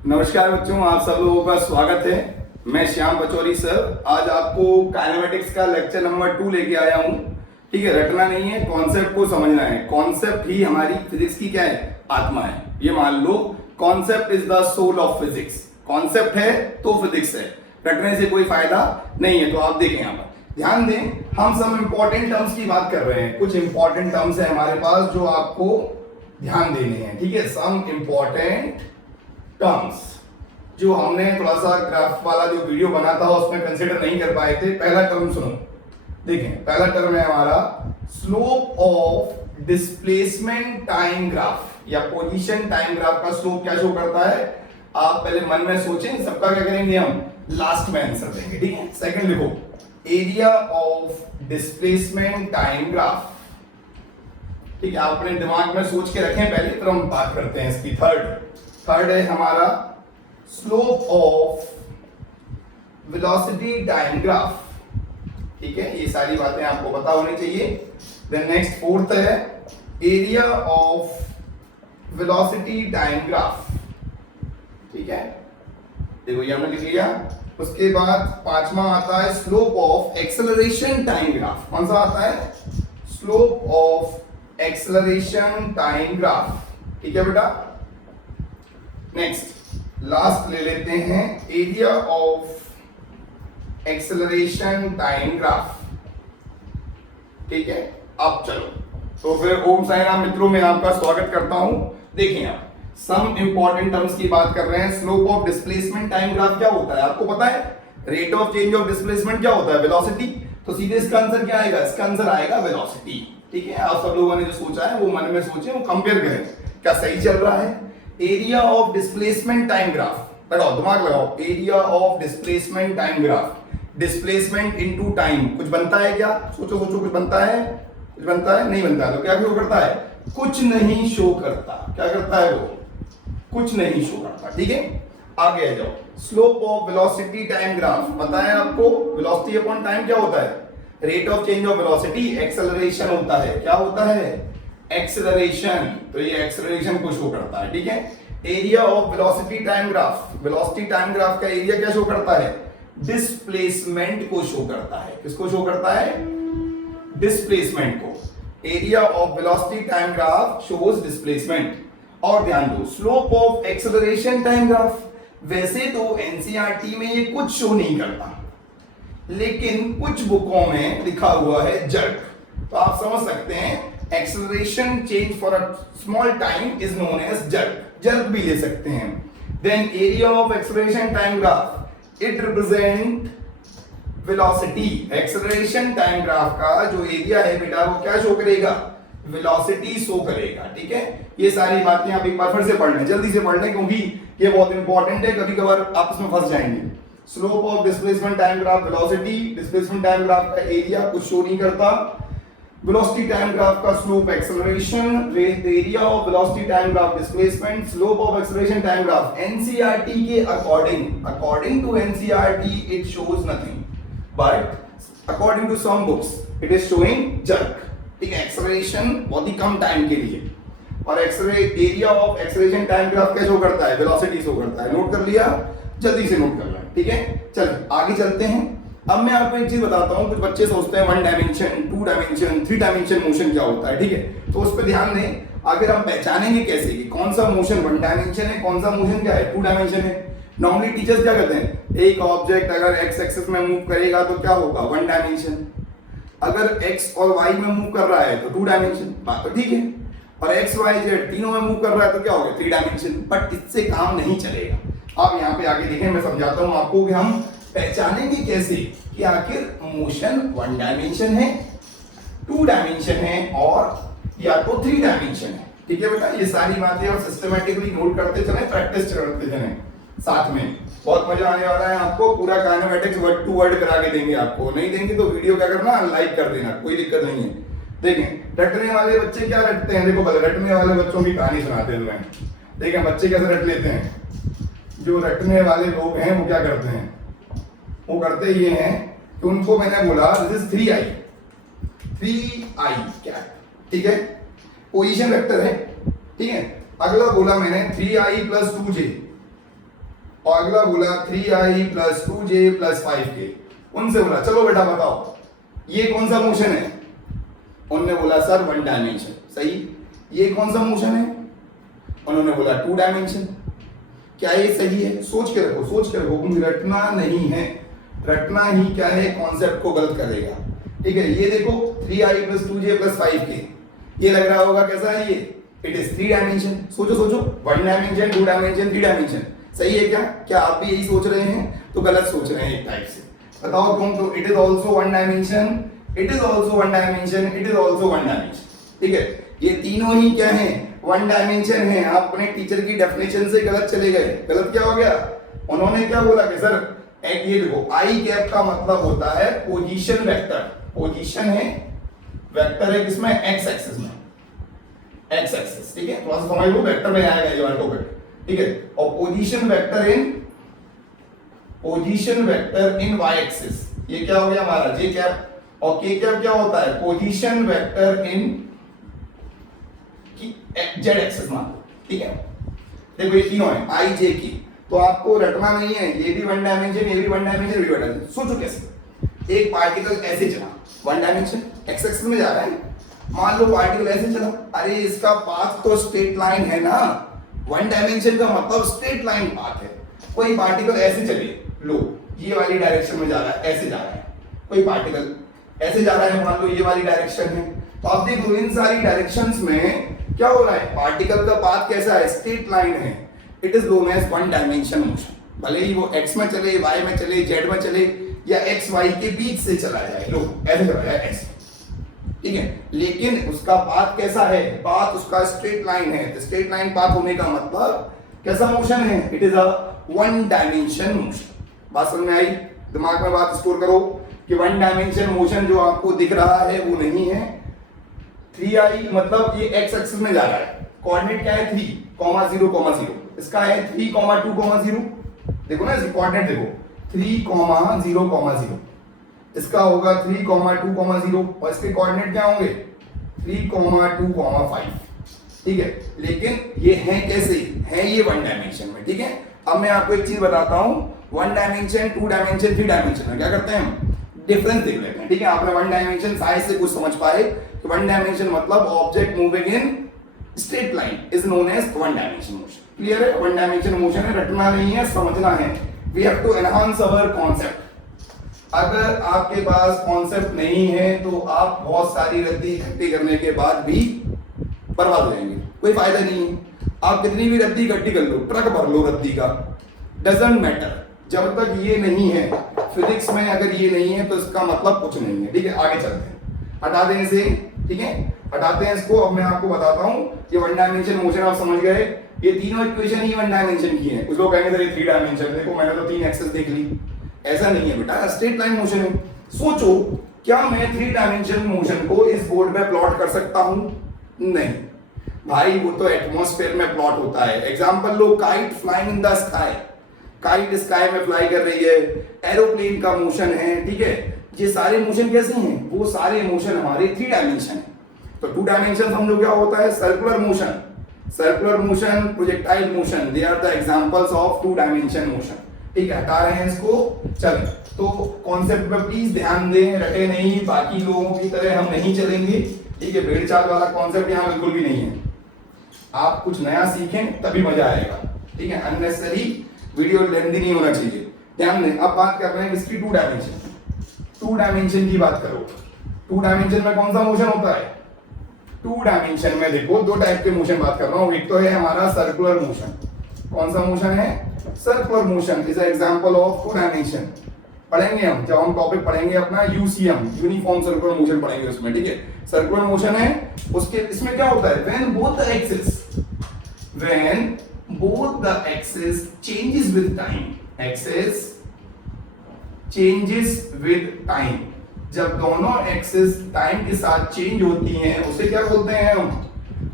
नमस्कार बच्चों, आप सब लोगों का स्वागत है। मैं श्याम पचौरी सर आज आपको काइनेमेटिक्स का लेक्चर नंबर 2 लेके आया हूँ। ठीक है, रटना नहीं है, कॉन्सेप्ट को समझना है। कॉन्सेप्ट ही हमारी फिजिक्स की क्या है, आत्मा है। ये मान लो, concept is the soul of physics. Concept है तो फिजिक्स है, रटने से कोई फायदा नहीं है। तो आप देखें, यहाँ पर ध्यान दें, हम सब इंपॉर्टेंट टर्म्स की बात कर रहे हैं। कुछ इंपॉर्टेंट टर्म्स है हमारे पास जो आपको ध्यान देने हैं। ठीक है, सम इंपॉर्टेंट टर्म्स जो हमने थोड़ा सा ग्राफ वाला जो वीडियो बना था उसमें कंसीडर नहीं कर पाए थे। पहला टर्म सुनो, देखें, पहला टर्म है हमारा slope of displacement time graph या पोजीशन टाइम ग्राफ का स्लोप क्या शो करता है। आप पहले मन में सोचें, सबका क्या करेंगे हम, लास्ट में आंसर देंगे। ठीक है, सेकंड लिखो, area of displacement time graph. ठीक है, आप अपने दिमाग में सोच के रखें पहले, फिर हम बात करते हैं इसकी। थर्ड है हमारा slope of velocity time graph. ठीक है, ये सारी बातें आपको पता होनी चाहिए। देन नेक्स्ट फोर्थ है area of velocity time graph. ठीक है, देखो ये हमने लिख लिया। उसके बाद पांचवा आता है slope of acceleration time graph. कौन सा आता है, slope of acceleration time graph. ठीक है बेटा, नेक्स्ट लास्ट ले लेते हैं area of acceleration time graph. ठीक है, अब चलो तो फिर ओम साई राम मित्रों में आपका स्वागत करता हूं। देखिए, आप सम इंपॉर्टेंट टर्म्स की बात कर रहे हैं। Slope of displacement time graph क्या होता है आपको पता है। Rate of change of displacement क्या होता है, वेलोसिटी। तो सीधे इसका आंसर क्या आएगा, इसका आंसर आएगा वेलोसिटी। ठीक है, आप सब लोगों ने जो सोचा है वो मन में सोचे, वो कंपेयर करें क्या सही चल रहा है। Area of displacement time graph, लगाओ दिमाग लगाओ, area of displacement time graph. Displacement into time, कुछ बनता है क्या, सोचो सोचो, कुछ बनता है, कुछ बनता है, नहीं बनता है। तो क्या शो करता है, कुछ नहीं शो करता। क्या करता है वो, कुछ नहीं शो करता। ठीक है, आगे आ जाओ। Slope of velocity time graph, पता है आपको वेलोसिटी अपॉन टाइम क्या होता है, rate of change of velocity. Acceleration होता है, क्या होता है, एक्सेलरेशन। तो ये एक्सेलरेशन को शो करता है। ठीक है, area of velocity time graph, velocity time graph का एरिया क्या शो करता है, डिस्प्लेसमेंट को शो करता है। किसको शो करता है, डिस्प्लेसमेंट को। Area of velocity time graph shows displacement. और ध्यान दो, slope of acceleration time graph, वैसे तो एनसीईआरटी में ये कुछ शो नहीं करता, लेकिन कुछ बुकों में लिखा हुआ है जर्क। तो आप समझ सकते हैं acceleration change for a small time is known as jerk, jerk भी ले सकते हैं। Then area of acceleration time graph, it represent velocity. Acceleration time graph का जो एरिया है बेटा, वो क्या शो करेगा, वेलोसिटी शो करेगा। ठीक है, ये सारी बातें आप एक बार फिर से पढ़ लें, जल्दी से पढ़ लें, क्योंकि ये बहुत इंपॉर्टेंट है, कभी कभार आप इसमें फंस जाएंगे। Slope of displacement time graph, velocity, displacement time graph का एरिया कुछ शो नहीं करता। वेलोसिटी टाइम ग्राफ का slope acceleration, area of velocity time graph displacement, slope of acceleration time graph. NCERT के according to NCERT it shows nothing, but according to some books it is showing jerk. ठीक है, acceleration बहुत ही कम time के लिए। और area of acceleration time graph क्या show करता है, वेलोसिटी शो करता है। नोट कर लिया, जल्दी से नोट कर लें। ठीक है, चलो आगे चलते हैं। अब मैं आपको एक चीज बताता हूं, कुछ बच्चे सोचते हैं 1 डायमेंशन, 2 डायमेंशन, 3 डायमेंशन मोशन क्या होता है। ठीक है, तो उस पर ध्यान दें। आखिर हम पहचानेंगे कैसे कि कौन सा मोशन 1 डायमेंशन है, कौन सा मोशन क्या है, 2 डायमेंशन है। नॉर्मली टीचर्स क्या करते हैं, एक ऑब्जेक्ट अगर एक्स एक्सिस में मूव करेगा तो क्या होगा, 1 डायमेंशन। अगर एक्स और वाई में मूव कर रहा है तो 2 डायमेंशन, बात तो ठीक है। और एक्स वाई जेड तीनों में मूव कर रहा है तो क्या होगा, 3 डायमेंशन। बट इससे काम नहीं चलेगा। अब यहाँ पे आगे देखें, मैं समझाता हूं आपको कि हम पहचानेंगे कैसे कि आखिर मोशन 1 डायमेंशन है, 2 डायमेंशन है, और या तो 3 डायमेंशन है। ठीक है बेटा, ये सारी बातें और सिस्टमैटिकली नोट करते चलें, प्रैक्टिस करते चलें साथ में। बहुत मजा आने वाला है आपको। पूरा काइनेमेटिक्स वर्ड टू वर्ड करा के देंगे आपको। नहीं देंगे तो वीडियो क्या करना, लाइक कर देना, कोई दिक्कत नहीं है। देखें, रटने वाले बच्चे क्या रटते हैं, देखो रटने वाले बच्चों की कहानी सुनाते हैं मैं। देखें बच्चे कैसे रट लेते हैं। जो रटने वाले लोग हैं वो क्या करते हैं, वो करते ये हैं कि उनको मैंने बोला दिस इज 3i, 3i क्या है, ठीक है, पोजीशन वेक्टर है, ठीक है। अगला बोला मैंने 3i + 2j, और अगला बोला 3i plus 2j plus 5k। उनसे बोला चलो बेटा बताओ ये कौन सा मोशन है, उन्होंने बोला सर 1 डायमेंशन। सही। ये कौन सा मोशन है, उन्होंने बोला 2 डायमेंशन। क्या ये सही है? सोच के रखो, सोच के रखो, रटना नहीं है, रटना ही क्या है कॉन्सेप्ट को गलत करेगा। ठीक है, ये देखो 3i plus 2j plus 5k, ये लग रहा होगा कैसा है ये, इट इज 3 डायमेंशन। सोचो सोचो, 1 डायमेंशन, 2 डायमेंशन, 3 डायमेंशन। सही है क्या? क्या आप भी यही सोच रहे हैं? तो गलत सोच रहे हैं एक टाइप से। बताओ तुम। तो it is also 1 dimension, it is also 1 dimension, it is also 1 dimension. ठीक है, ये तीनों ही क्या है, 1 डायमेंशन है। आप अपने टीचर की डेफिनेशन से गलत चले गए। गलत क्या हो गया? उन्होंने क्या बोला कि सर ये देखो आई कैप का मतलब होता है पोजीशन वेक्टर। पोजीशन है, वेक्टर है किसमें, एक्स एक्सिस में, एक्स एक्सिस। ठीक है, थोड़ा सा समझ लो, वेक्टर में आएगा ये वाला टॉपिक। ठीक है, और पोजीशन वेक्टर इन वाई एक्सिस, ये क्या हो गया हमारा जे कैप। और के कैप क्या होता है, पोजीशन वेक्टर इन जेड एक्सिस मान। ठीक है, देखो ये तीनों है आई जे की। तो आपको रटना नहीं है, ये भी 1 डायमेंशन, ये भी 1 डायमेंशन, ये भी 1 डायमेंशन। सोचो कैसे, एक पार्टिकल ऐसे चला 1 डायमेंशन एक्स एक्सिस में जा रहा है, मान लो पार्टिकल ऐसे चला, अरे इसका पाथ तो स्ट्रेट लाइन है ना। 1 डायमेंशन का मतलब स्ट्रेट लाइन पाथ है। कोई पार्टिकल ऐसे चले, लो ये वाली डायरेक्शन में जा रहा है, ऐसे जा रहा है, कोई पार्टिकल ऐसे जा रहा है, मान लो ये वाली डायरेक्शन है। तो आप देखो इन सारी डायरेक्शंस में क्या हो रहा है, पार्टिकल का पाथ कैसा है, स्ट्रेट लाइन है। It is known as 1 dimension motion. भले ही वो x में चले, y में चले, z में चले, या x y के बीच से चला जाए, लो ऐसे चला जाए x। ठीक है, लेकिन उसका पाथ कैसा है, पाथ उसका स्ट्रेट लाइन है। तो स्ट्रेट लाइन पाथ होने का मतलब कैसा मोशन है, it is a 1 dimension motion. बात समझ में आई? दिमाग में बात स्टोर करो कि 1 डायमेंशन मोशन जो आपको दिख रहा है वो नहीं है। 3i मतलब ये x एक्सिस में जा रहा है, कोऑर्डिनेट क्या है 3, 0,0, इसका है 3, 2,0। देखो ना इसकी कोऑर्डिनेट देखो 3, 0,0, इसका होगा 3, 2,0 और इसके कोऑर्डिनेट क्या होंगे 3, 2,5। ठीक है, लेकिन ये है कैसे, है ये 1 डायमेंशन में। ठीक है, अब मैं आपको एक चीज बताता हूं, 1 डायमेंशन, 2 डायमेंशन, 3 डायमेंशन में क्या करते हैं हम, डिफरेंस देख लेते हैं। ठीक है, आपने 1 डायमेंशन साइज से कुछ समझ पाए तो 1 डायमेंशन मतलब object moving in straight line is known as 1 dimension motion. Clear है? 1 डायमेंशन मोशन है, रटना नहीं है, समझना है। We have to enhance our concept. अगर आपके पास कॉन्सेप्ट नहीं है तो आप बहुत सारी रद्दी इकट्ठी करने के बाद भी बर्बाद हो जाएंगे, कोई फायदा नहीं है। आप कितनी भी रद्दी इकट्ठी कर लो, ट्रक भर लो रद्दी का, डजंट मैटर, जब तक ये नहीं है फिजिक्स में, अगर ये नहीं है तो इसका मतलब कुछ नहीं है। ठीक है, आगे चलते हैं, हटा दें इसे। ठीक है, हटाते हैं इसको। अब मैं आपको बताता हूं ये 1 डायमेंशन मोशन आप समझ गए, ये तीनों इक्वेशन ही 1 डायमेंशन की हैं। कुछ लोग कहेंगे सर ये 3 डायमेंशन, देखो मैंने तो 3 एक्सेस देख ली। ऐसा नहीं है बेटा, स्ट्रेट लाइन मोशन है। सोचो क्या मैं 3 डायमेंशन मोशन को इस बोर्ड पे प्लॉट कर सकता हूं? नहीं भाई, वो तो एटमॉस्फेयर में प्लॉट होता है। Example low, kite flying in the sky, kite sky में फ्लाई कर रही है, एरोप्लेन का मोशन है। ठीक है, ये सारे मोशन कैसे हैं, वो सारे मोशन हमारे 3 डायमेंशन है। तो 2 डायमेंशन समझो क्या होता है, circular motion, circular motion, projectile motion, they are the examples of 2 dimension motion. ठीक है, हटा रहे हैं इसको। चल, तो कॉन्सेप्ट पे प्लीज ध्यान दें, रटे नहीं, बाकी लोगों की तरह हम नहीं चलेंगे। ठीक है, भेड़ चाल वाला कॉन्सेप्ट यहाँ बिल्कुल भी नहीं है। आप कुछ नया सीखें तभी मजा आएगा। ठीक है, अननेसेसरी वीडियो लेंथी नहीं होना चाहिए। ध्यान दें, अब बात कर रहे हैं इसकी 2 डायमेंशन, 2 डायमेंशन की बात करो। 2 डायमेंशन में कौन सा मोशन होता है, 2 डायमेंशन में देखो 2 टाइप के मोशन बात कर रहा हूं। एक तो है हमारा सर्कुलर मोशन। कौन सा मोशन है, circular motion is example of 2 dimension. पढ़ेंगे हम, जब हम टॉपिक पढ़ेंगे अपना यूसीएम, यूनिफॉर्म सर्कुलर मोशन पढ़ेंगे उसमें। ठीक है, सर्कुलर मोशन है, उसके इसमें क्या होता है, when both the axis changes with time, axis changes with time, जब दोनों एक्सिस टाइम के साथ चेंज होती हैं उसे क्या बोलते हैं हम,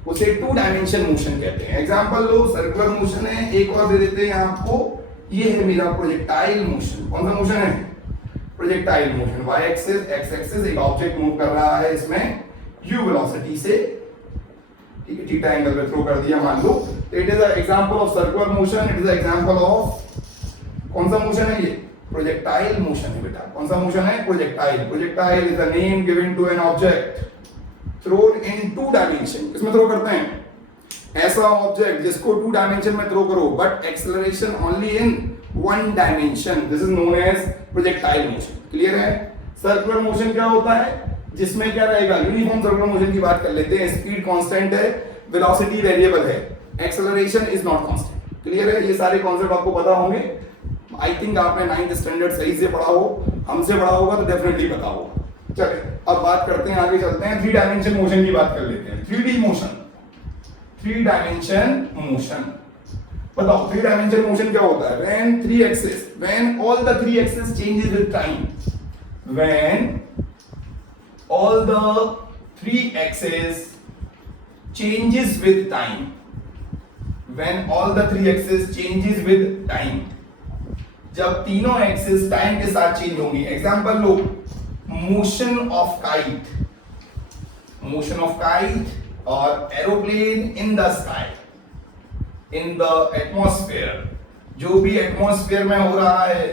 उसे 2 डायमेंशन मोशन कहते हैं। एग्जांपल लो, सर्कुलर मोशन है, एक और दे देते हैं आपको, ये है मेरा प्रोजेक्टाइल मोशन। कौन सा मोशन है, projectile motion. Y axis, X axis, एक ऑब्जेक्ट मूव कर रहा है इसमें u वेलोसिटी से, ठीक है, थीटा एंगल पे थ्रो कर दिया मान लो। It is an example of circular motion, it is an example of कौन सा मोशन है ये? प्रोजेक्टाइल मोशन है बेटा। कौन सा मोशन है? Projectile. Projectile is the name given to an object thrown in two dimension. किसमें थ्रो करते हैं? ऐसा ऑब्जेक्ट जिसको टू डायमेंशन में थ्रो करो but acceleration only in one dimension, this is known as projectile motion. Clear है? Circular motion क्या होता है? जिसमें क्या रहेगा? यूनिफॉर्म सर्कुलर मोशन की बात कर लेते हैं। स्पीड कांस्टेंट है, वेलोसिटी वेरिएबल है, acceleration is not constant. Clear है? ये सारे कॉन्सेप्ट आपको पता होंगे। आई थिंक आपने 9th स्टैंडर्ड सही से पढ़ा हो, हमसे पढ़ा होगा तो डेफिनेटली पता होगा। चलिए अब बात करते हैं, आगे चलते हैं, 3 डायमेंशन मोशन की बात कर लेते हैं। 3D मोशन, 3 डायमेंशन मोशन बताओ। 3 डायमेंशन मोशन क्या होता है? When 3 axis, when all the 3 axis changes with time, when all the 3 axis changes with time, when all the 3 axis changes with time, जब तीनों एक्सिस टाइम के साथ change होंगी। Example लो, motion of kite, motion of kite और aeroplane in the sky, in the atmosphere. जो भी atmosphere में हो रहा है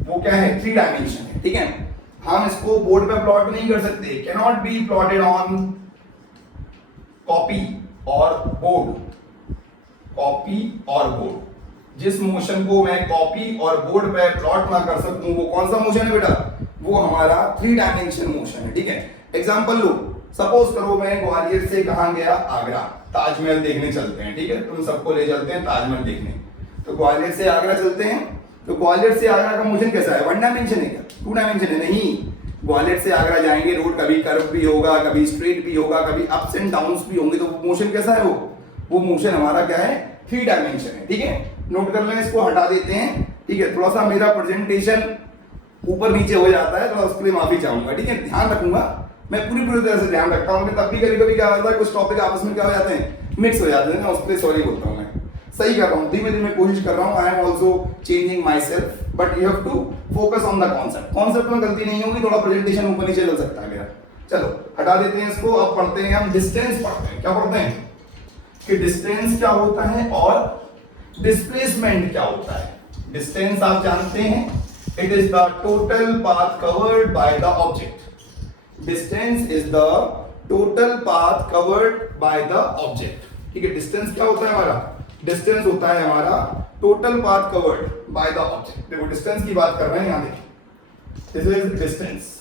वो क्या है? 3 डायमेंशन है। ठीक है, हम इसको बोर्ड पे प्लॉट नहीं कर सकते, can not be plotted on copy और बोर्ड, कॉपी और बोर्ड। जिस मोशन को मैं कॉपी और बोर्ड पे प्लॉट ना कर सकूं वो कौन सा मोशन है बेटा? वो हमारा 3 डायमेंशन मोशन है। ठीक है, एग्जांपल लो, सपोज करो मैं ग्वालियर से कहां गया? आगरा, ताजमहल देखने चलते हैं। ठीक है, तुम सबको ले चलते हैं ताजमहल देखने। तो ग्वालियर से आगरा चलते हैं, तो ग्वालियर से आगरा का मोशन कैसा है? 1 डायमेंशन है क्या? 2 डायमेंशन है? नहीं, ग्वालियर से आगरा जाएंगे, रोड कभी कर्व भी होगा, कभी स्ट्रेट भी होगा, कभी अप्स एंड डाउन्स भी होंगे, तो मोशन कैसा है? वो मोशन हमारा क्या है? 3 डायमेंशन है। ठीक है, नोट कर लें, इसको हटा देते हैं। ठीक है, थोड़ा सा मेरा प्रेजेंटेशन ऊपर नीचे हो जाता है, तो उसके लिए माफी चाहूंगा। ठीक है, ध्यान रखूंगा, मैं पूरी तरह से ध्यान रखता हूँ। तब भी कभी कभी क्या होता है, कुछ टॉपिक आपस में क्या हो जाते हैं? मिक्स हो जाते हैं ना, उसके लिए सॉरी बोलता हूँ। मैं सही कर रहा हूँ, धीमे धीमे कोशिश कर रहा हूँ। I am also changing myself, but you have to focus on the concept. Concept में गलती नहीं होगी, थोड़ा प्रेजेंटेशन ऊपर नीचे चल सकता है मेरा। चलो हटा देते हैं इसको। अब पढ़ते हैं हम डिस्टेंस पढ़ते हैं। क्या पढ़ते हैं? कि डिस्टेंस क्या होता है और डिस्प्लेसमेंट क्या होता है। डिस्टेंस आप जानते हैं, it is the total path covered by the object. Distance is the total path covered by the object. ठीक है, डिस्टेंस क्या होता है हमारा? डिस्टेंस होता है हमारा total path covered by the object. देखो डिस्टेंस की बात कर रहे हैं, यहां देखिए, दिस इज डिस्टेंस।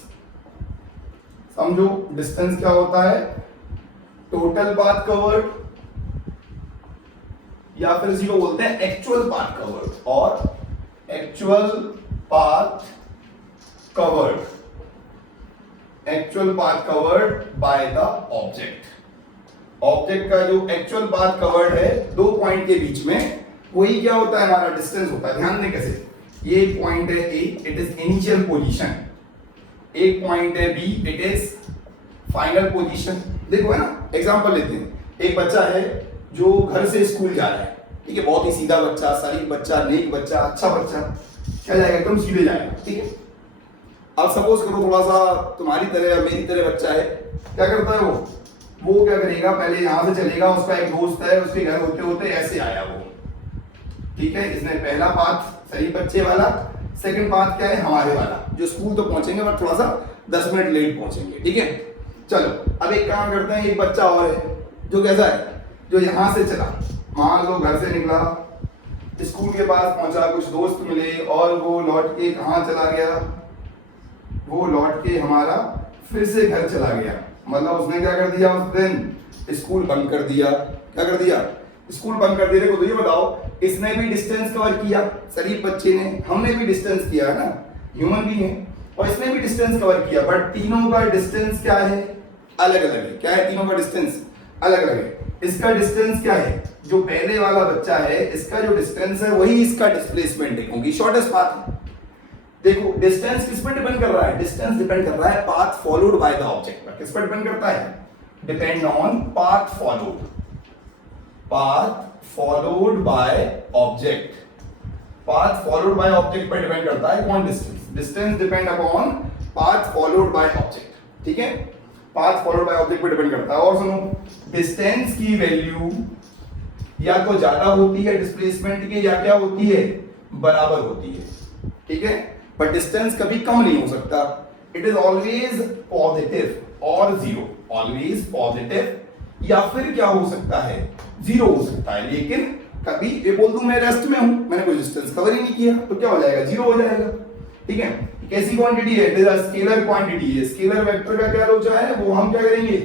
समझो डिस्टेंस क्या होता है? टोटल पाथ कवर्ड, या फिर इसी को बोलते हैं एक्चुअल पाथ कवर्ड, और actual path covered, actual path covered by the object. Object का जो एक्चुअल पाथ कवर्ड है 2 पॉइंट के बीच में, वही क्या होता है? हमारा डिस्टेंस होता है। ध्यान दें कैसे, ये पॉइंट है A, it is initial position, एक पॉइंट है B, it is final position. देखो है ना, एग्जांपल लेते हैं, एक बच्चा है जो घर से स्कूल जा रहा है। ठीक है, बहुत ही सीधा बच्चा, शरीफ बच्चा, नेक बच्चा, अच्छा बच्चा, क्या जाएगा? एकदम सीधे जाएगा। ठीक है, अब सपोज करो थोड़ा सा तुम्हारी तरह या मेरी तरह बच्चा है, क्या करता है वो क्या करेगा? पहले यहां से चलेगा, उसका एक दोस्त है, उसके घर होते होते ऐसे आया वो। ठीक है, इसने पहला पाथ सही बच्चे वाला, सेकंड पाथ क्या है? हमारे वाला, जो स्कूल तो पहुंचेंगे बट थोड़ा सा 10 मिनट लेट पहुंचेंगे। ठीक है, चलो अब एक काम करते हैं, एक बच्चा और है जो कैसा है? जो यहां से चला, मान लो घर से निकला, स्कूल के पास पहुंचा, कुछ दोस्त मिले और वो लौट के कहां चला गया? वो लौट के हमारा फिर से घर चला गया। मतलब उसने क्या कर दिया? उस दिन स्कूल बंद कर दिया। क्या कर दिया? स्कूल बंद कर देने को। तो ये बताओ, इसने भी डिस्टेंस कवर किया, शरीफ बच्चे ने, हमने भी डिस्टेंस किया है ना, ह्यूमन बीइंग है, और इसने भी डिस्टेंस कवर किया, बट तीनों का डिस्टेंस क्या है? अलग अलग है। क्या है? तीनों का डिस्टेंस अलग अलग है। इसका डिस्टेंस क्या है? जो पहले वाला बच्चा है, इसका जो डिस्टेंस है वही इसका डिस्प्लेसमेंट है, क्योंकि शॉर्टेस्ट पाथ है। देखो डिस्टेंस किस पर डिपेंड कर रहा है? डिस्टेंस डिपेंड कर रहा है path followed by the object पर। किस पर डिपेंड करता है? Depend on path followed, path followed by object. Path followed by object पर डिपेंड करता है कौन? Distance. Distance depend upon path followed by object. ठीक है, पाथ फॉलोड बाय ऑब्जेक्ट पर डिपेंड करता है। और सुनो, डिस्टेंस की वैल्यू या तो ज्यादा होती है डिस्प्लेसमेंट की, या क्या होती है? बराबर होती है, ठीक है। पर डिस्टेंस कभी कम नहीं हो सकता, इट इज ऑलवेज पॉजिटिव और जीरो, ऑलवेज पॉजिटिव या फिर क्या हो सकता है, जीरो हो सकता है। लेकिन कभी ये बोल दूं मैं रेस्ट में हूं, मैंने कोई डिस्टेंस कवर ही नहीं किया, तो क्या हो जाएगा, जीरो हो जाएगा, ठीक है। कैसी क्वांटिटी है, it is a scalar quantity है। स्केलर वेक्टर का क्या रोचा है, वो हम क्या करेंगे,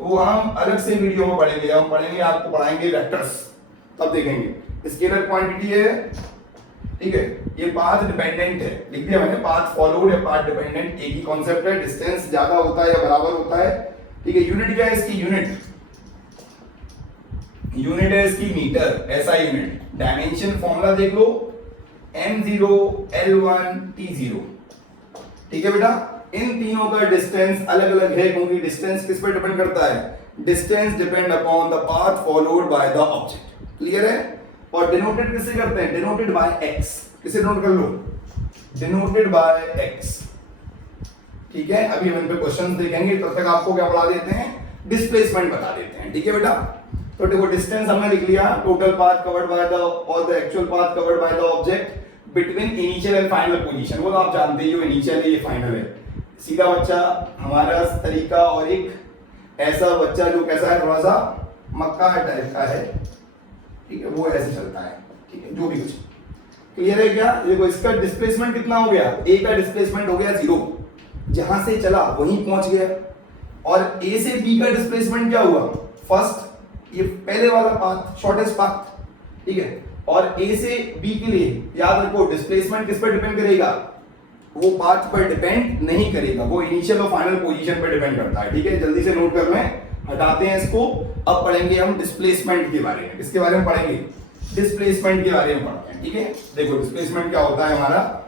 वो हम अलग से वीडियो में पढ़ेंगे, हम पढ़ेंगे, आपको पढ़ाएंगे वेक्टर्स, तब देखेंगे। स्केलर क्वांटिटी है, ठीक है। ये पाथ डिपेंडेंट है, लिख दिया मैंने, पाथ फॉलोड या पाथ डिपेंडेंट एक ही कॉन्सेप्ट है। डिस्टेंस ज्यादा होता है या बराबर होता है, ठीक है। यूनिट क्या है इसकी, यूनिट है इसकी मीटर, ऐसा यूनिट। डायमेंशन फॉर्मूला देख लो, m0 l1 t0, ठीक है बेटा। इन तीनों का डिस्टेंस अलग अलग है, क्योंकि डिस्टेंस किस पर डिपेंड करता है, distance depend upon the path followed by the object, clear है। और डिनोटेड किससे करते हैं, डिनोटेड बाय x, किसे नोट कर लो, डिनोटेड बाय x, ठीक है। अभी हम इन पे क्वेश्चंस देखेंगे, तब तक आपको क्या पढ़ा देते हैं, डिस्प्लेसमेंट बता देते हैं, ठीक है बेटा। तो देखो डिस्टेंस हमने लिख लिया, total path covered by the और the actual path covered by the object between initial and final position, वो तो आप जानते ही हो, इनिशियल है, ये फाइनल है। सीधा बच्चा हमारा तरीका, और एक ऐसा बच्चा जो कैसा है, थोड़ा सा मक्का टाइप का है, ठीक है, वो ऐसे चलता है, ठीक है, जो भी कुछ क्लियर है क्या। देखो इसका डिस्प्लेसमेंट कितना हो गया, ए का डिस्प्लेसमेंट हो गया 0, जहां से चला वहीं पहुंच गया। और ए से बी का डिस्प्लेसमेंट क्या हुआ, फर्स्ट, ये पहले वाला पाथ, शॉर्टेस्ट पाथ, ठीक है। और ए से बी के लिए याद रखो डिस्प्लेसमेंट किस पर डिपेंड करेगा, वो पाथ पर डिपेंड नहीं करेगा, वो इनिशियल और फाइनल पोजीशन पर डिपेंड करता है, ठीक है। जल्दी से नोट कर लें, हटाते हैं इसको। अब पढ़ेंगे हम डिस्प्लेसमेंट के बारे में, किसके बारे में पढ़ेंगे, डिस्प्लेसमेंट के बारे में पढ़ते हैं, ठीक है। देखो डिस्प्लेसमेंट क्या होता है हमारा,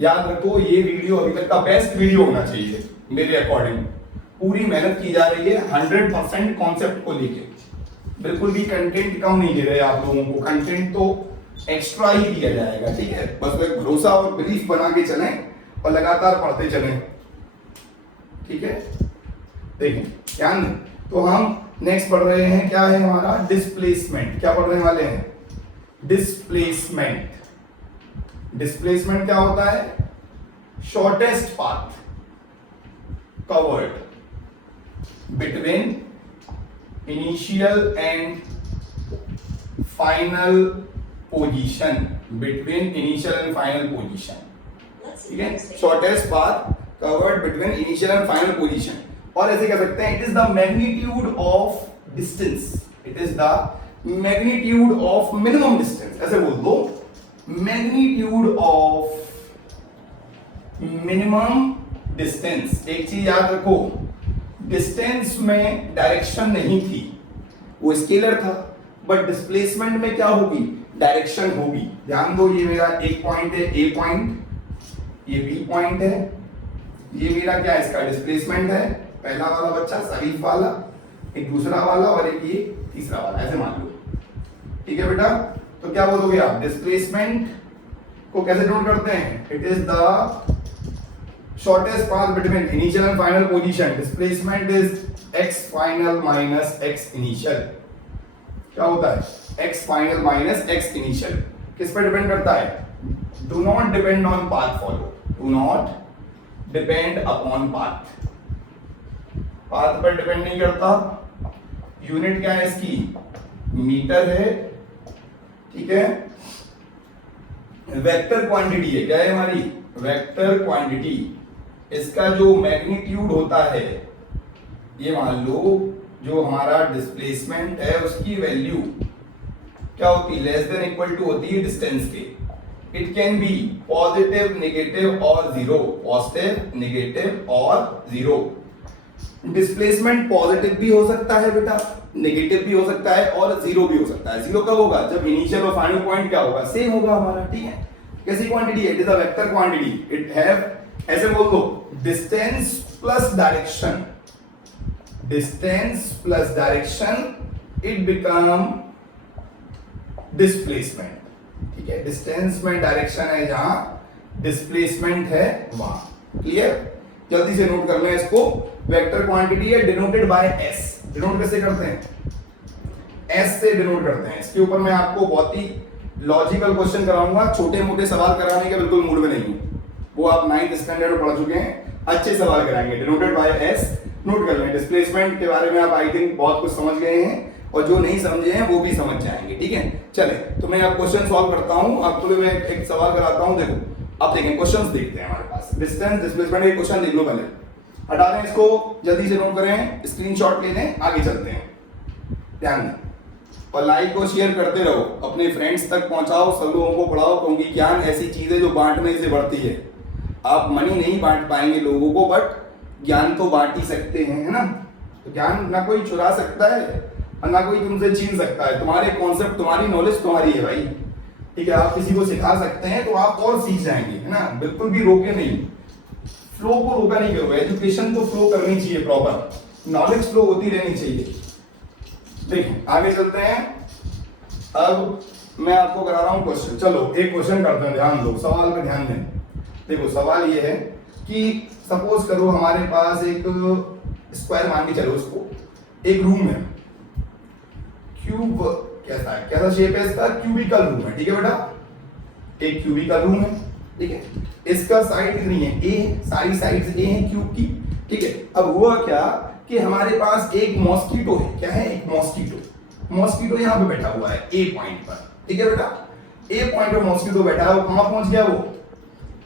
याद रखो ये वीडियो अभी तक का बेस्ट वीडियो होना चाहिए मेरे अकॉर्डिंग। पूरी मेहनत की जा रही है 100% कॉन्सेप्ट को लेके, बिल्कुल भी कंटेंट कम नहीं दे रहे आप लोगों को, कंटेंट तो एक्स्ट्रा ही दिया जाएगा, ठीक है। बस एक भरोसा और बिलीफ बना के चलें और लगातार पढ़ते चलें, ठीक है। देखिए ध्यान, तो हम नेक्स्ट पढ़ रहे हैं, क्या है हमारा, डिस्प्लेसमेंट। क्या पढ़ने वाले हैं, डिस्प्लेसमेंट। डिस्प्लेसमेंट क्या होता है, shortest path covered between initial and final position, between initial and final position, ठीक है। Shortest path covered between initial and final position. और ऐसे कह सकते हैं, it is the magnitude of distance, it is the magnitude of minimum distance, ऐसे बोल दो, मैग्नीट्यूड ऑफ मिनिमम डिस्टेंस। एक चीज याद रखो, डिस्टेंस में डायरेक्शन नहीं थी, वो स्केलर था, बट डिस्प्लेसमेंट में क्या होगी, डायरेक्शन होगी। ध्यान दो, ये मेरा एक पॉइंट है, ए पॉइंट, ये बी पॉइंट है, ये मेरा क्या है, इसका डिस्प्लेसमेंट है, पहला वाला बच्चा सरीफ वाला, एक दूसरा वाला और एक ये तीसरा वाला, ऐसे मान लो, ठीक है बेटा। तो क्या बोलोगे आप, डिस्प्लेसमेंट को कैसे नोट करते हैं, it is the shortest path between initial and final position. Displacement is x final minus x initial. क्या होता है, x final minus x initial, किस पर डिपेंड करता है, do not depend on path follow, do not depend upon path, path पर depend नहीं करता। यूनिट क्या है इसकी, मीटर है, ठीक है। वेक्टर क्वांटिटी है, क्या है हमारी, वेक्टर क्वांटिटी। इसका जो मैग्नीट्यूड होता है, ये मान लो जो हमारा डिस्प्लेसमेंट है उसकी वैल्यू क्या होती है, लेस देन इक्वल टू होती है डिस्टेंस के। It can be positive, negative और जीरो, पॉजिटिव, नेगेटिव और जीरो। डिस्प्लेसमेंट पॉजिटिव भी हो सकता है बेटा, नेगेटिव भी हो सकता है और जीरो भी हो सकता है। जीरो कब होगा, जब इनिशियल और फाइनल पॉइंट क्या होगा, सेम होगा हमारा, ठीक है। कैसी क्वांटिटी है, it is a vector quantity, it have, ऐसे बोल दो, distance plus direction, distance plus direction, it become displacement, ठीक है। डिस्टेंस में डायरेक्शन है जहां, डिस्प्लेसमेंट है वहां, क्लियर। जल्दी से नोट कर लें इसको, वेक्टर क्वांटिटी है, डिनोटेड बाय एस। डिनोट कैसे करते हैं, एस से डिनोट करते हैं। इसके ऊपर मैं आपको बहुत ही लॉजिकल क्वेश्चन कराऊंगा, छोटे मोटे सवाल कराने के बिल्कुल मूड में नहीं हूं, वो आप 9th स्टैंडर्ड में पढ़ चुके हैं, अच्छे सवाल कराएंगे। डिनोटेड बाय एस, नोट कर लें। डिस्प्लेसमेंट के बारे में आप आई थिंक बहुत कुछ समझ गए हैं, और जो नहीं समझे हैं वो भी समझ जाएंगे, ठीक है। चले तो मैं अब क्वेश्चन सॉल्व करता हूं, आपको मैं एक सवाल कराता हूं। देखो अब देखें, क्वेश्चंस देखते हैं हमारे पास। डिस्टेंस डिस्प्लेसमेंट के क्वेश्चन लिख लो पहले, हटा दें इसको, जल्दी से नोट करें, स्क्रीनशॉट ले लें, आगे चलते हैं। ध्यान दें और लाइक को शेयर करते रहो, अपने फ्रेंड्स तक पहुंचाओ, सब लोगों को पढ़ाओ, क्योंकि ज्ञान ऐसी चीज है जो बांटने से बढ़ती है। आप मनी नहीं बांट पाएंगे लोगों को, बट ज्ञान तो बांट ही सकते हैं, है ना। तो ज्ञान ना कोई चुरा सकता है और ना कोई तुमसे छीन सकता है। तुम्हारे कॉन्सेप्ट, तुम्हारी नॉलेज तुम्हारी है भाई, ठीक है। आप किसी को सिखा सकते हैं तो आप और सीख जाएंगे, है ना। बिल्कुल भी रोके नहीं, फ्लो को रोका नहीं करोगे। एजुकेशन को फ्लो करनी चाहिए, प्रॉपर नॉलेज फ्लो होती रहनी चाहिए। देखिए आगे चलते हैं। अब मैं आपको करा रहा हूं क्वेश्चन। चलो एक क्वेश्चन करते हैं, ध्यान दो, सवाल पे ध्यान दें। देखो सवाल ये है कि सपोज करो हमारे पास एक स्क्वायर मान के चलो उसको, एक रूम है, क्यूब कैसा है, कैसा शेप है इसका, क्यूबिकल रूम है, ठीक है बेटा। एक क्यूबिकल रूम है, ठीक है। इसका साइड कितनी है, ए, सारी साइड्स ए हैं क्यूब की, ठीक है। अब हुआ क्या कि हमारे पास एक मॉस्किटो है, क्या है, एक मॉस्किटो। मॉस्किटो यहाँ पे बैठा हुआ है ए पॉइंट पर, ठीक है बेटा। ए पॉइंट पर मॉस्किटो बैठा है, वो कहां पहुंच गया, वो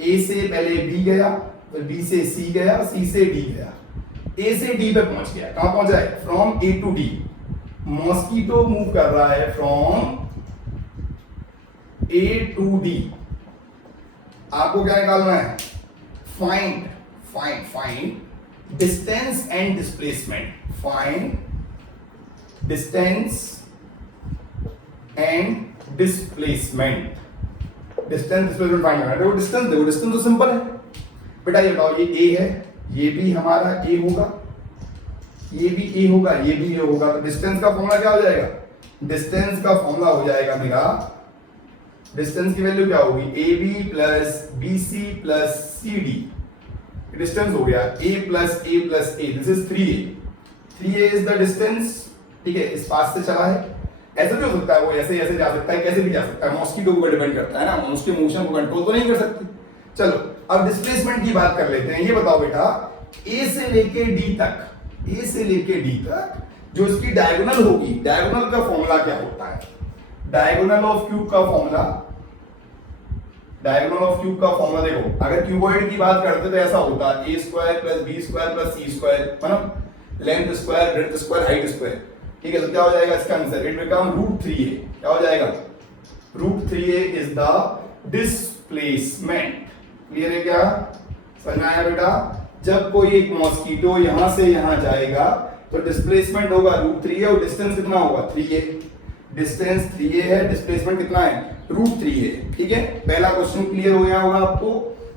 ए से पहले बी गया, फिर बी से सी गया, सी से डी गया, ए से डी पे पहुंच गया। कहां पहुंचा है, from A to D. Mosquito move कर रहा है फ्रॉम ए टू डी। आपको क्या निकालना है, find find find distance and displacement. Find distance and displacement. Distance displacement find करना है। देखो डिस्टेंस, देखो डिस्टेंस तो सिंपल है बेटा। ये बताओ, ये ए है, ये भी हमारा ए होगा, ये भी ए होगा, ये भी ए होगा, तो डिस्टेंस का फॉर्मूला क्या हो जाएगा, डिस्टेंस का फॉर्मूला हो जाएगा मेरा, डिस्टेंस की वैल्यू क्या होगी, A B plus B C plus C D. Distance हो गया a plus a, this is 3a। 3a is the distance, ठीक है। इस पास से चला है, ऐसे भी हो सकता है, वो ऐसे ऐसे जा सकता है, कैसे भी जा सकता है, मॉस्किटो को डिपेंड करता है ना, उसके मोशन को कंट्रोल तो नहीं कर सकते। चलो अब डिस्प्लेसमेंट की बात कर लेते हैं। ये बताओ बेटा, a से लेके d तक, a से लेके d तक जो इसकी डायगोनल होगी, डायगोनल का फॉर्मूला क्या होता है, डायगोनल ऑफ क्यूब का फॉर्मूला, डायगोनल ऑफ क्यूब का फॉर्मूला देखो, अगर क्यूबॉइड की बात करते तो ऐसा होता है a square plus b square plus c square, मतलब length square, breadth square, height square, ठीक है। तो क्या हो जाएगा इसका आंसर, इट बिकम √3a। क्या हो जाएगा, √3a is the displacement. Clear है क्या, समझ में आया बेटा। जब कोई एक मॉस्किटो यहां से यहां जाएगा तो डिस्प्लेसमेंट होगा √3a और डिस्टेंस कितना होगा, 3a। डिस्टेंस 3a है, डिस्प्लेसमेंट कितना है, √3a, ठीक है। पहला क्वेश्चन क्लियर हो गया होगा आपको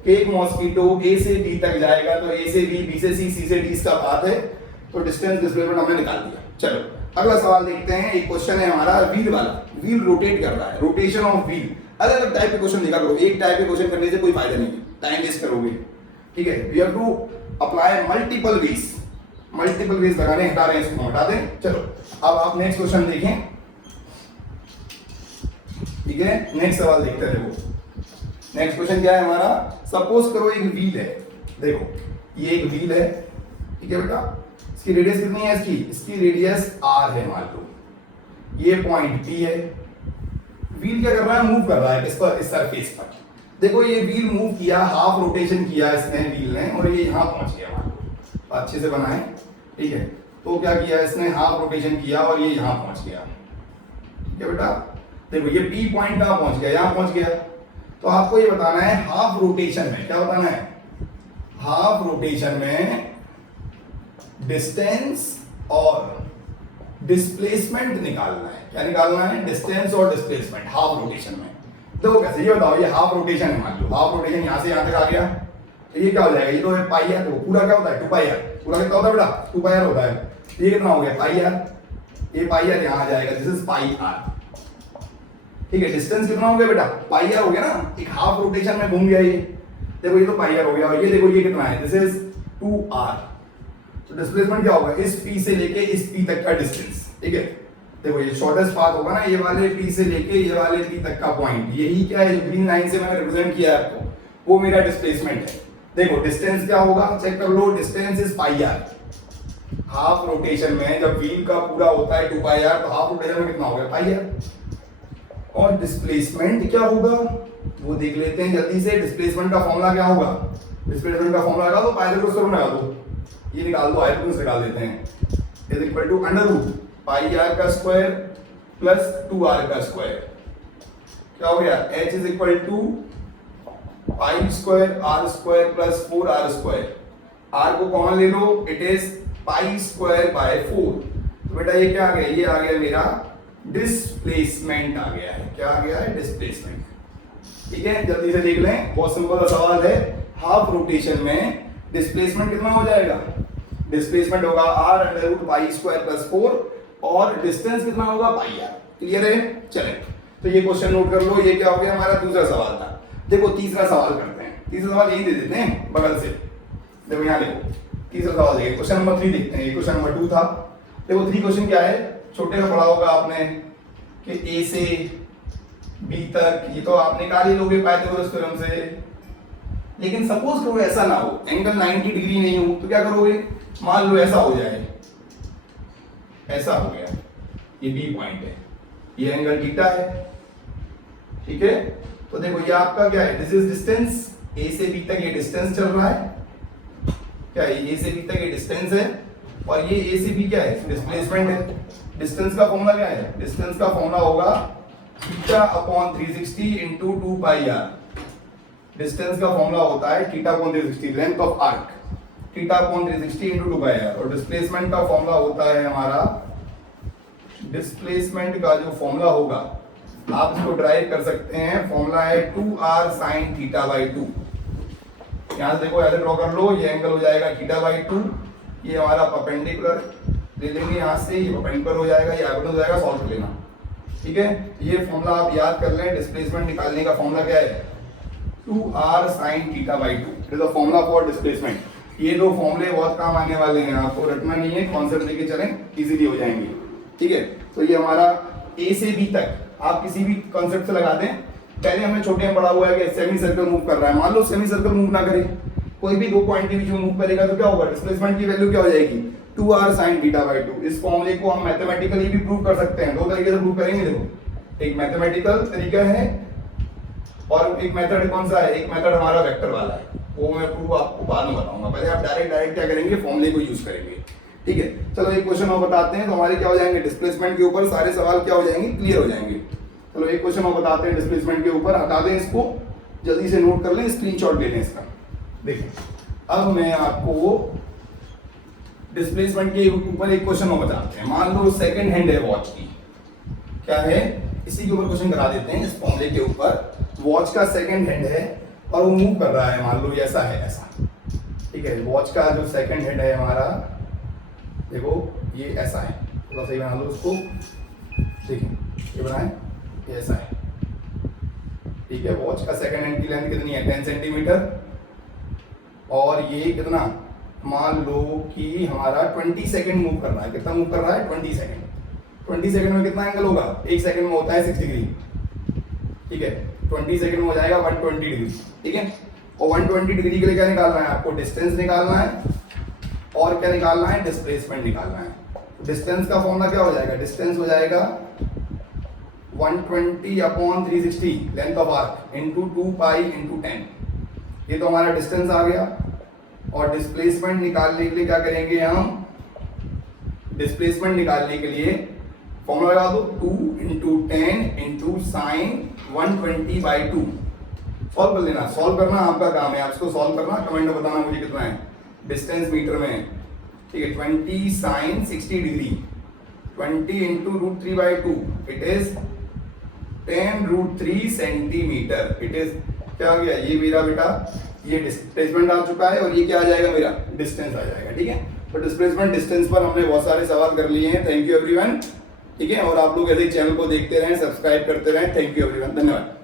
कि एक मॉस्किटो a से b तक जाएगा तो a से b, b से c, c से d इसका पाथ है, तो डिस्टेंस डिस्प्लेसमेंट हमने निकाल दिया। चलो अगला सवाल देखते हैं। एक क्वेश्चन है हमारा व्हील वाला, व्हील रोटेट कर रहा है, रोटेशन ऑफ व्हील। अलग अलग टाइप के क्वेश्चन देखा करो, एक टाइप के क्वेश्चन करने से कोई फायदा नहीं है, टाइम वेस्ट करोगे, ठीक है। We have to apply multiple ways, multiple ways लगाने, हटा रहे हैं इसको, हटा दें। चलो अब आप नेक्स्ट क्वेश्चन देखें, ठीक है। नेक्स्ट सवाल देखते हैं। देखो नेक्स्ट क्वेश्चन क्या है हमारा, सपोज करो एक व्हील है, देखो ये एक व्हील है, ठीक है बेटा। इसकी रेडियस कितनी है, इसकी रेडियस r है, मान लो ये पॉइंट P है। व्हील क्या कर रहा है, मूव कर रहा है किस पर, इस सरफेस पर। देखो ये व्हील मूव किया, हाफ रोटेशन किया इसने व्हील ने, और ये यहां पहुंच गया, मान लो अच्छे से बनाए, ठीक है। तो क्या किया इसने, हाफ रोटेशन किया और ये यहां पहुंच गया, ठीक है बेटा। देखो ये P पॉइंट कहां पहुंच गया, यहां पहुंच गया। तो आपको ये बताना है हाफ रोटेशन में, क्या बताना है, हाफ रोटेशन में डिस्टेंस और डिस्प्लेसमेंट निकालना है। क्या निकालना है, डिस्टेंस और डिस्प्लेसमेंट हाफ रोटेशन में। देखो कैसे, ये बताओ, ये हाफ रोटेशन है, मान लो हाफ रोटेशन यहां से यहां तक आ गया, तो ये क्या हो जाएगा, ये तो है पाई आर, तो पूरा क्या होता है 2πr, पूरा कितना होता है बेटा, 2πr होता है। ये कितना हो गया, पाई आर, ये पाई आर यहां आ जाएगा, दिस इज पाई आर, ठीक है। डिस्टेंस कितना हो गया बेटा, पाई आर हो गया ना, एक हाफ रोटेशन में घूम गया ये, देखो ये तो पाई आर हो गया, और ये देखो ये कितना है, दिस इज 2r। तो डिस्प्लेसमेंट क्या होगा, इस P से लेके इस P तक का डिस्टेंस, ठीक है। देखो ये शॉर्टेस्ट पाथ होगा ना, ये वाले P से लेके ये वाले P तक का पॉइंट, यही क्या है जो ग्रीन लाइन से मैंने रिप्रेजेंट किया है आपको, वो मेरा डिस्प्लेसमेंट है। देखो डिस्टेंस क्या होगा, चेक कर लो, distance is pi r. Half rotation में जब व्हील का पूरा होता है 2 पाई आर, तो हाफ रोटेशन में कितना हो गया, पाई आर। और डिस्प्लेसमेंट क्या होगा वो देख लेते हैं जल्दी से। डिस्प्लेसमेंट का फॉर्मूला क्या होगा, डिस्प्लेसमेंट का फॉर्मूला लगा दो, पाइथागोरस थ्योरम लगा दो, ये निकाल दो, हाइपोटेन्यूज निकाल देते हैं, is equal to under root pi r का स्क्वायर प्लस 2r का स्क्वायर। क्या हो गया, h is equal to pi square r square plus 4r square. r को कॉमन ले लो, it is pi square by 4। तो बेटा ये क्या आ गया, ये आ गया मेरा डिस्प्लेसमेंट आ गया है। क्या आ गया है, डिस्प्लेसमेंट। ठीक है, जल्दी से देख लें, बहुत सिंपल सवाल है। हाफ रोटेशन में डिस्प्लेसमेंट कितना हो जाएगा, डिस्प्लेसमेंट होगा r under root pi square plus 4 और डिस्टेंस कितना होगा, पाई आर। क्लियर है, चलें तो ये क्वेश्चन नोट कर लो, ये क्या हो गया हमारा दूसरा सवाल था। देखो तीसरा सवाल करते हैं, तीसरा सवाल यही दे देते हैं बगल से। देखो यहाँ देखो तीसरा सवाल देखिए, क्वेश्चन नंबर 3 देखते हैं, ये क्वेश्चन नंबर 2 था। देखो 3 क्वेश्चन क्या है, छोटे का पढ़ा होगा आपने कि ए से बी तक, ये तो आप निकाल ही लोगे पाइथागोरस थ्योरम से। लेकिन सपोज करो ऐसा ना हो, एंगल 90 डिग्री नहीं हो, तो क्या करोगे, मान लो ऐसा हो जाए, ऐसा हो गया, ये बी पॉइंट है, ये एंगल थीटा है। ठीक है, तो देखो ये आपका क्या है, दिस इज डिस्टेंस, ए से बी तक ये डिस्टेंस चल रहा है, क्या है, ए से बी तक ये डिस्टेंस है, और ये ए से बी क्या है, डिस्प्लेसमेंट है। डिस्टेंस का फॉर्मूला क्या है, डिस्टेंस का फॉर्मूला होगा theta upon 360 into 2 pi r. Distance का फॉर्मूला होता है theta upon 360, length of arc, theta upon 360 into 2 pi r. और डिस्प्लेसमेंट का फॉर्मूला होता है हमारा, डिस्प्लेसमेंट का जो फॉर्मूला होगा आप इसको ड्राइव कर सकते हैं, फॉर्मूला है 2r sin थीटा बाई 2। यहां से देखो ऐसे ड्रॉ कर लो, ये एंगल हो जाएगा थीटा बाई 2, ये हमारा परपेंडिकुलर ले लेंगे यहाँ से, ये परपेंडिकुलर हो जाएगा, ये हाइपोटेन्यूज हो जाएगा, सॉल्व कर लेना। ठीक है, ये फॉर्मूला आप याद कर लें, डिस्प्लेसमेंट निकालने का फॉर्मूला क्या है, 2r sin theta by 2, it is the formula for displacement. ये दो फॉर्मूले बहुत काम आने वाले हैं, आपको रटना नहीं है, कॉन्सेप्ट लेके चलें, इजीली हो जाएंगे। ठीक है, तो ये हमारा ए से बी तक आप किसी भी कॉन्सेप्ट से लगा दें। पहले हमने छोटे में पढ़ा हुआ है कि सेमी सर्कल मूव कर रहा है, मान लो सेमी सर्कल मूव ना करे, कोई भी 2 पॉइंट के बीच में मूव करेगा तो क्या होगा, डिस्प्लेसमेंट की वैल्यू क्या हो जाएगी, 2r sin थीटा बाई 2। इस फॉर्मूले को हम मैथमेटिकली भी प्रूव कर सकते हैं, 2 तरीके से प्रूव करेंगे। देखो एक मैथमेटिकल तरीका है और एक मेथड कौन सा है, एक मेथड हमारा वेक्टर वाला है, वो मैं प्रूव आपको बाद में बताऊंगा। पहले आप डायरेक्ट क्या करेंगे, फॉर्मूले को यूज करेंगे। ठीक है, चलो एक क्वेश्चन और बताते हैं, तो हमारे क्या हो जाएंगे, डिस्प्लेसमेंट के ऊपर सारे सवाल क्या हो जाएंगे, क्लियर हो जाएंगे। चलो एक क्वेश्चन और बताते हैं डिस्प्लेसमेंट के ऊपर, हटा दें इसको, जल्दी से नोट कर लें, स्क्रीनशॉट ले लें इसका। देखिए अब मैं आपको डिस्प्लेसमेंट के ऊपर एक क्वेश्चन और बताते हैं। मान लो सेकंड हैंड है वॉच की, क्या है, इसी के ऊपर क्वेश्चन करा देते हैं। इस फॉर्मूले के ऊपर वॉच का सेकंड हैंड है और वो मूव कर रहा है, मान लो ऐसा है, ऐसा। ठीक है, वॉच का जो सेकंड हैंड है हमारा, देखो ये ऐसा है, थोड़ा सही बना लो उसको, देखिए ये बनाए, ये ऐसा है। ठीक है, वॉच का सेकंड हैंड की लेंथ कितनी है, 10 सेंटीमीटर, और ये कितना, मान लो कि हमारा 20 सेकंड मूव कर रहा है। कितना मूव कर रहा है, 20 सेकंड। 20 सेकंड में कितना एंगल होगा, 1 सेकंड में होता है 6 डिग्री। ठीक है, 20 सेकंड में हो जाएगा 120 डिग्री। ठीक है, और 120 डिग्री के लिए क्या निकालना है आपको, डिस्टेंस निकालना है और क्या निकालना है, डिस्प्लेसमेंट निकालना है। डिस्टेंस का फॉर्मूला क्या हो जाएगा, डिस्टेंस हो जाएगा 120 upon 360 length of arc into 2 pi into 10। ये तो हमारा डिस्टेंस आ गया। और डिस्प्लेसमेंट निकालने के लिए क्या करेंगे हम, डिस्प्लेसमेंट निकालने के लिए फॉर्मूला लगा दो, 2 into 10 into sine 120 by 2। Solve कर लेना, सॉल्व करना आपका काम है, आप इसको सॉल्व करना, कमेंट में बताना मुझे कितना है, डिस्टेंस मीटर में। ठीक है, 20 sine 60 degree, 20 into root 3 by 2, it is 10 root 3 centimetre. It is क्या आ गया, ये मेरा बेटा ये डिस्प्लेसमेंट आ चुका है और ये क्या आ जाएगा, मेरा डिस्टेंस आ जाएगा। ठीक है, तो डिस्प्लेसमेंट डिस्टेंस पर हमने बहुत सारे सवाल कर लिए हैं। Thank you everyone. ठीक है, और आप लोग ऐसे चैनल को देखते रहें, सब्सक्राइब करते रहें। थैंक यू एवरीवन, धन्यवाद।